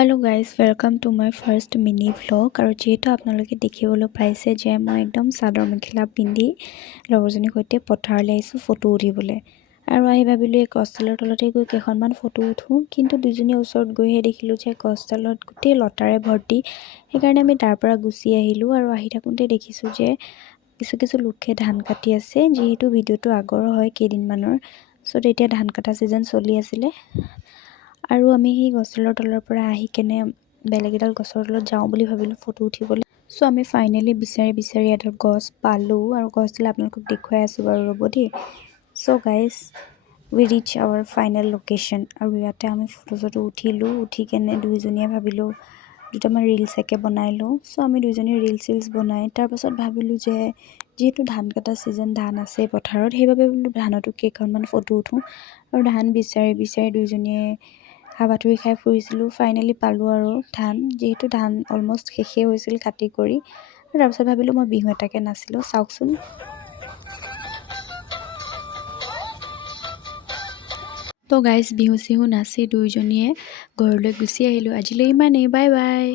hello guys welcome to my first mini vlog और जेहेतु आपनालोके देखिबोले पाइसे जे मैं एकदम चादर मेखेला पिंधि लगरजनीर सैते पथारले आइसो फटो उठिबोले और आहि भाबिलो ए गछडाলৰ तलते गई केखनमान फटो उठो किन्तु दुइजनी ओसरत गइहे देखिलो जे गछडाলত गुटेই लतारे भर्ती हेकारणे आमी तार পৰা गुचि আহিलो और आहि थाकोते देखिसु जे কিছু কিছু লোকে ধান কাটি আছে যেহেতু ভিডিওটো আগৰ হয় কেইদিনমানৰ সো তেতিয়া ধান কাটা সিজন চলি আছিলে আৰু আমি সেই গছৰ তলৰ পৰা আহি কেনে বেলেগ এডাল গছৰ তলত যাওঁ বুলি ভাবিলো ফটো উঠিবলৈ সো আমি ফাইনালি বিচাৰি বিচাৰি এডাল গছ পালো আৰু গছডাল আপোনালোকক দেখুৱাই আছো বাৰু ৰ'ব দেই so guys we reach our final location আৰু ইয়াতে আমি ফটো উঠিলো উঠি কেনে দুইজনীয়ে ভাবিলো দুটামান ৰিলস একে বনাইলো সো আমি দুইজনী ৰিলস বনাই তাৰ পাছত ভাবিলো যে যেহেতু ধান কাটা সিজন ধান আছে পথাৰত সেইবাবে ধানটো কেইখনমান ফটো উঠো আৰু ধান বিচাৰি বিচাৰি দুইজনীয়ে হাবাথুৰি খাই ফুৰিছিলো ফাইনালি পালো আৰু ধান যেহেতু ধান অলমোস্ট শেষে হৈছিল কাটি কৰি আৰু তাৰপিছত ভাবিলো মই বিহু এটাকে নাচিলো চাওকচোন তো গাইস বিহু চিহু নাচি দুইজনীয়ে ঘৰলৈ গুচি আহিলো আজিলৈ ইমানেই বাই বাই